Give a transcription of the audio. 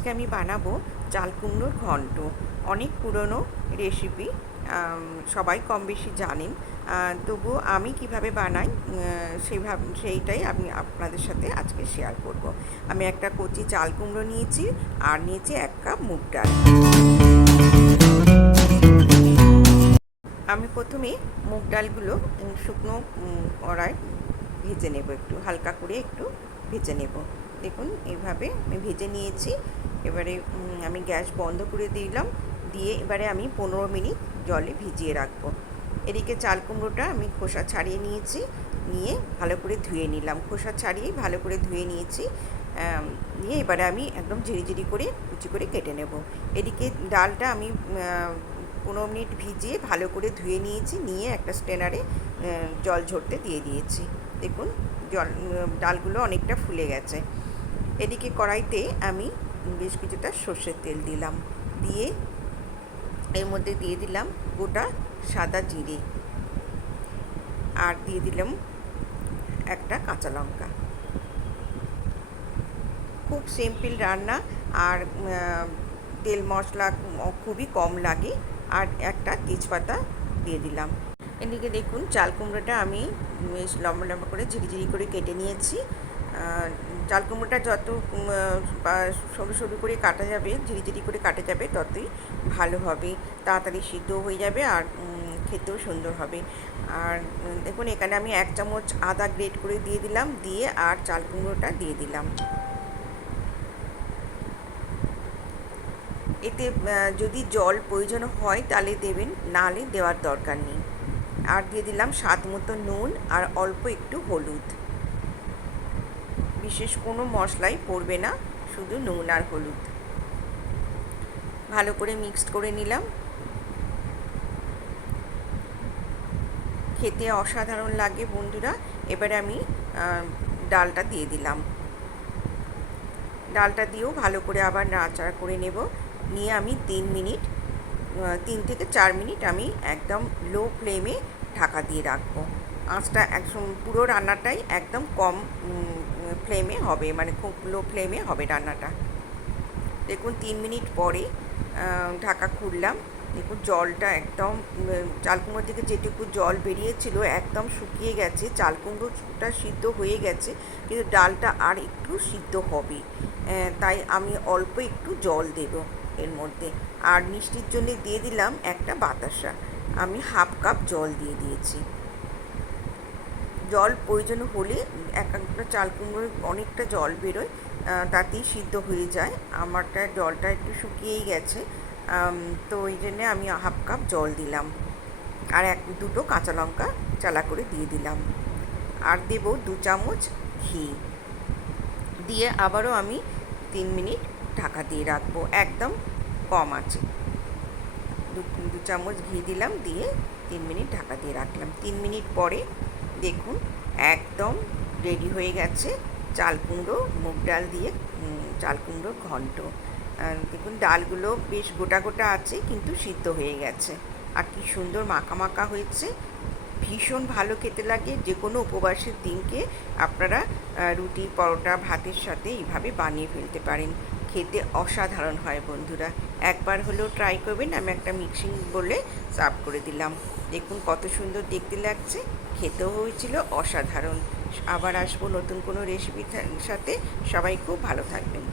আজকে আমি বানাবো চাল কুমড়োর ঘন্ট। অনেক পুরনো রেসিপি সবাই কম বেশি জানেন। তবুও আমি কীভাবে বানাই সেইভাবে সেইটাই আমি আপনাদের সাথে আজকে শেয়ার করব। আমি একটা কচি চাল কুমড়ো নিয়েছি, আর নিয়েছি এক কাপ মুগ ডাল। আমি প্রথমে মুগ ডালগুলো শুকনো কড়ায় ভেজে নেব একটু, হালকা করে একটু ভেজে নেব। দেখুন এইভাবে আমি ভেজে নিয়েছি। এবারে আমি গ্যাস বন্ধ করে দিলাম, দিয়ে এবারে আমি পনেরো মিনিট জলে ভিজিয়ে রাখব। এদিকে চাল কুমড়োটা আমি খোসা ছাড়িয়ে নিয়েছি, নিয়ে ভালো করে ধুয়ে নিলাম। খোসা ছাড়িয়ে ভালো করে ধুয়ে নিয়েছি নিয়ে এবারে আমি একদম ঝিরিঝিরি করে কুচি করে কেটে নেব। এদিকে ডালটা আমি পনেরো মিনিট ভিজিয়ে ভালো করে ধুয়ে নিয়েছি, নিয়ে একটা স্টেনারে জল ঝরতে দিয়ে দিয়েছি। দেখুন, জল ডালগুলো অনেকটা ফুলে গেছে। এদিকে কড়াইতে আমি বেশ কিছুটা সর্ষের তেল দিলাম। দিয়ে এর মধ্যে দিয়ে দিলাম গোটা সাদা জিরে। আর দিয়ে দিলাম একটা কাঁচা লঙ্কা। খুব সিম্পল রান্না আর তেল মশলা খুবই কম লাগে। আর একটা তেজপাতা দিয়ে দিলাম। এদিকে দেখুন চাল কুমড়োটা আমি বেশ লম্বা লম্বা করে ঝিরিঝিরি করে কেটে নিয়েছি। চাল কুমড়োটা যত সরু সরু করে কাটা যাবে ঝিরিঝিরি করে কাটা যাবে, ততই ভালো হবে। তাড়াতাড়ি সিদ্ধ হয়ে যাবে আর খেতেও সুন্দর হবে। আর দেখুন, এখানে আমি এক চামচ আদা গ্রেট করে দিয়ে দিলাম, দিয়ে আর চাল কুমড়োটা দিয়ে দিলাম। এতে যদি জল প্রয়োজন হয় তাহলে দেবেন, নাহলে দেওয়ার দরকার নেই। আর দিয়ে দিলাম স্বাদ মতো নুন আর অল্প একটু হলুদ। বিশেষ কোনো মশলাই পড়বে না, শুধু নুন আর হলুদ। ভালো করে মিক্সড করে নিলাম। খেতে অসাধারণ লাগে বন্ধুরা। এবারে আমি ডালটা দিয়ে দিলাম। ডালটা দিয়েও ভালো করে আবার নাড়াচাড়া করে নেব। নিয়ে আমি তিন মিনিট তিন থেকে চার মিনিট আমি একদম লো ফ্লেমে ঢাকা দিয়ে রাখব। আঁচটা একদম, পুরো রান্নাটাই একদম কম ফ্লেমে হবে মানে খুব লো ফ্লেমে হবে রান্নাটা দেখুন তিন মিনিট পরে ঢাকা খুললাম। দেখুন জলটা একদম উম, চাল কুমড়ো থেকে যেটুকু জল বেরিয়েছিল একদম শুকিয়ে গেছে। চাল কুমড়োটা সিদ্ধ হয়ে গেছে কিন্তু ডালটা আর একটু সিদ্ধ হবে। তাই আমি অল্প একটু জল দেব এর মধ্যে। আর মিষ্টির জন্য দিয়ে দিলাম একটা বাতাসা। আমি হাফ কাপ জল দিয়ে দিয়েছি। জল প্রয়োজন হলে এক একটা চাল কুমড়োর অনেকটা জল বেরোয় তাতেই সিদ্ধ হয়ে যায়। আমারটা জলটা একটু শুকিয়েই গেছে তো ওই জন্যে আমি হাফ কাপ জল দিলাম। আর এক, দুটো কাঁচা লঙ্কা চালা করে দিয়ে দিলাম। আর দেব দু চামচ ঘি। দিয়ে আবারও আমি তিন মিনিট ঢাকা দিয়ে রাখব, একদম কম আছে। দু চামচ ঘি দিলাম, দিয়ে তিন মিনিট ঢাকা দিয়ে রাখলাম। তিন মিনিট পরে দেখুন, একদম রেডি হয়ে গেছে চাল কুমড়ো, মুগ ডাল দিয়ে চাল কুমড়ো ঘন্ট। দেখুন, ডালগুলো বেশ গোটা গোটা আছে, কিন্তু সিদ্ধ হয়ে গেছে। আর কি সুন্দর মাখা মাখা হয়েছে। ভীষণ ভালো খেতে লাগে, যে কোনো উপবাসের দিনকে আপনারা রুটি, পরোটা, ভাতের সাথে এইভাবে বানিয়ে ফেলতে পারেন। খেতে অসাধারণ হয় বন্ধুরা। একবার হলেও ট্রাই করবেন, আমি একটা মিক্সিং বলে সার্ভ করে দিলাম। দেখুন কত সুন্দর দেখতে লাগছে, খেতেও হয়েছিল অসাধারণ। আবার আসব নতুন কোনো রেসিপির সাথে। সবাই খুব ভালো থাকবেন।